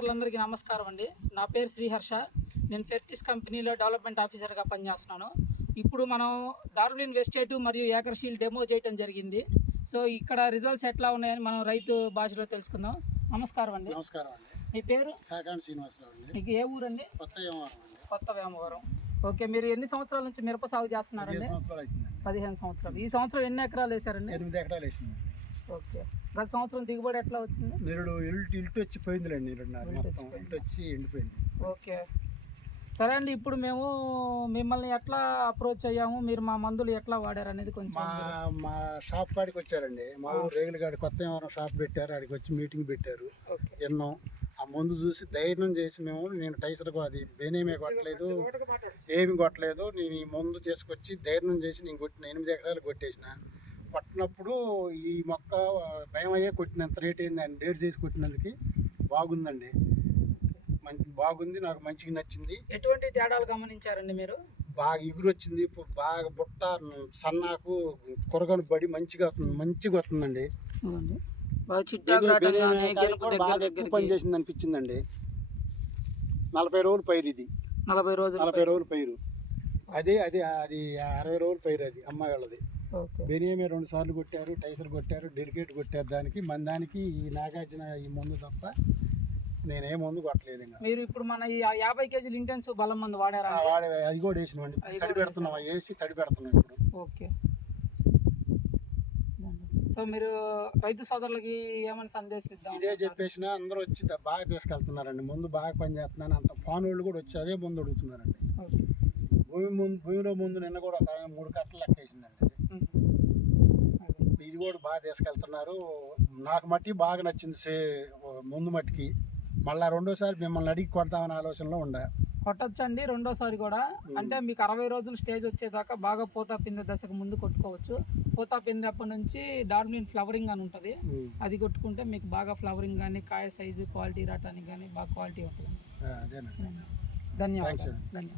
అందరికీ నమస్కారం అండి. నా పేరు శ్రీహర్ష. నేను ఫెర్టిస్ కంపెనీలో డెవలప్మెంట్ ఆఫీసర్గా పనిచేస్తున్నాను. ఇప్పుడు మనం డార్విన్ వెస్టేటివ్ మరియు ఏకర్షీల్ డెమో చేయడం జరిగింది. సో ఇక్కడ రిజల్ట్స్ ఎట్లా ఉన్నాయని మనం రైతు భాషలో తెలుసుకుందాం. నమస్కారం అండి. నమస్కారం అండి. మీ పేరు? కాకాని శ్రీనివాసరావు అండి. మీకు ఏ ఊరండి? కొత్త వేమవరం. ఓకే, మీరు ఎన్ని సంవత్సరాల నుంచి మిరప సాగు చేస్తున్నారండి? 15 సంవత్సరాలు. ఈ సంవత్సరం ఎన్ని ఎకరాలు వేసారండి? 8 ఎకరాలు వేసింది. ఓకే, గత సంవత్సరం దిగుబడి ఎట్లా వచ్చింది? ఇల్టు వచ్చి పోయిందిలేండి. ఇల్టు వచ్చి ఎండిపోయింది. ఓకే, సరే అండి. ఇప్పుడు మేము మిమ్మల్ని ఎట్లా అప్రోచ్ అయ్యాము, మీరు మా మందులు ఎట్లా వాడారు అనేది కొంచెం మా షాప్ కాడికి వచ్చారండి. మా ఊరు రేగుల కాడి కొత్త ఏమైనా షాప్ పెట్టారు. ఆడికి వచ్చి మీటింగ్ పెట్టారు. ఎన్నో ఆ మందు చూసి ధైర్యం చేసి నేను టైసర్ అది బేనేమే కొట్టలేదు, ఏమి కొట్టలేదు. నేను ఈ మందు చేసుకొచ్చి ధైర్యం చేసి నేను కొట్టిన 8 ఎకరాలు కొట్టేసిన. కొట్టినప్పుడు ఈ మొక్క భయం అయ్యే కొట్టినంత రేట్ అయింది. ఆయన డేర్ చేసి కొట్టినందుకు బాగుందండి. బాగుంది, నాకు మంచిగా నచ్చింది. ఎటువంటి తేడాలు గమనించారండి మీరు? బాగా ఎగురు వచ్చింది, బాగా బుట్ట సన్నాకు కొరగను బడి మంచిగా వస్తుందండి. బాగా ఎక్కువ పని చేసింది అనిపించిందండి. 40 రోజులు పైరు ఇది. 40 రోజులు పైరు. అది 60 రోజులు పైరు. అది అమ్మాయిలది. బెనియమే 2 సార్లు కొట్టారు, టైసర్ కొట్టారు, డెలికేట్ కొట్టారు. దానికి మన దానికి ఈ నాగార్జున ఈ మందు తప్ప నేనే మందు కొట్టలేదు. ఇంకా మీరు ఇప్పుడు మన ఈ 50 కేజీలు ఇంటెన్సివ్ బలం మందు వాడారా? అది కూడా వేసినామండి. తడి పెడుతున్నాం, వేసి తడి పెడుతున్నాం ఇప్పుడు. ఓకే, సో మీరు రైతు సోదరులకి ఏమైనా సందేశం ఇద్దాం? ఇదే చెప్పేసిన అందరూ వచ్చి బాగా తీసుకెళ్తున్నారండి. ముందు బాగా పనిచేస్తున్నాను. అంత పానోళ్ళు కూడా వచ్చి అదే ముందు అడుగుతున్నారండి. భూమిలో ముందు నిన్న కూడా 3 కట్టలు లెక్కేసిందండి. ఇది కూడా బాగా తీసుకెళ్తున్నారు. నాకు మట్టి బాగా నచ్చింది. ముందు మట్టికి మళ్ళీ రెండోసారి మిమ్మల్ని అడిగి కొడతామని ఆలోచనలో ఉండే. కొట్టచ్చండి రెండోసారి కూడా. అంటే మీకు 60 రోజులు స్టేజ్ వచ్చేదాకా బాగా పూత పిందె దశకు ముందు కొట్టుకోవచ్చు. పూత పిందె అప్పటి నుంచి డార్విన్ ఫ్లవరింగ్ అని ఉంటుంది. అది కొట్టుకుంటే మీకు బాగా ఫ్లవరింగ్ కానీ, కాయ సైజు, క్వాలిటీ రావటానికి కానీ బాగా క్వాలిటీ ఉంటుంది. అదేనండి. ధన్యవాదాలు.